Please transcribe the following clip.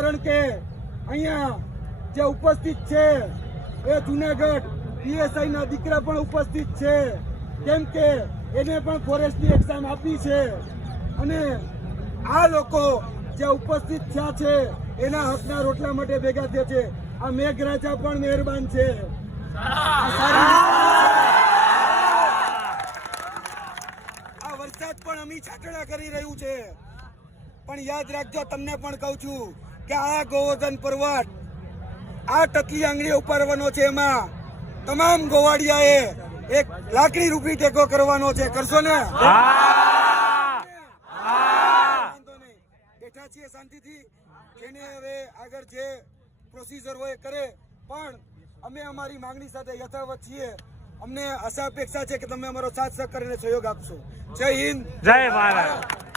કારણ કે અહીંયા જે ઉપસ્થિત છે એ જુનાગઢ પીએસઆઈ ના દીકરા પણ ઉપસ્થિત છે, કેમ કે એને પણ ફોરેસ્ટની એક્ઝામ આપી છે અને આ લોકો જે ઉપસ્થિત થયા છે એના હકના રોટલા માટે ભેગા થયા છે. આ મેઘરાજા પણ મહેરબાન છે. આ વરસાદ પણ અમી છાટડા કરી રહ્યું છે, પણ યાદ રાખજો, તમને પણ કહું છું કે આ ગોવર્ધન પર્વત આ ટકલી આંગળી ઉપાડવાનો છે, એમાં તમામ ગોવાડિયાએ એક લાકડી રૂપી ટેકો કરવાનો છે. કરશો ને? બેઠા છીએ શાંતિથી, જેને હવે આગળ જે પ્રોસીજર હોય કરે, પણ અમે અમારી માંગણી સાથે યથાવત છીએ. અમને આશા અપેક્ષા છે કે તમે અમારો સાથ સહકાર અને સહયોગ આપશો. જય હિન્દ, જય ભારત.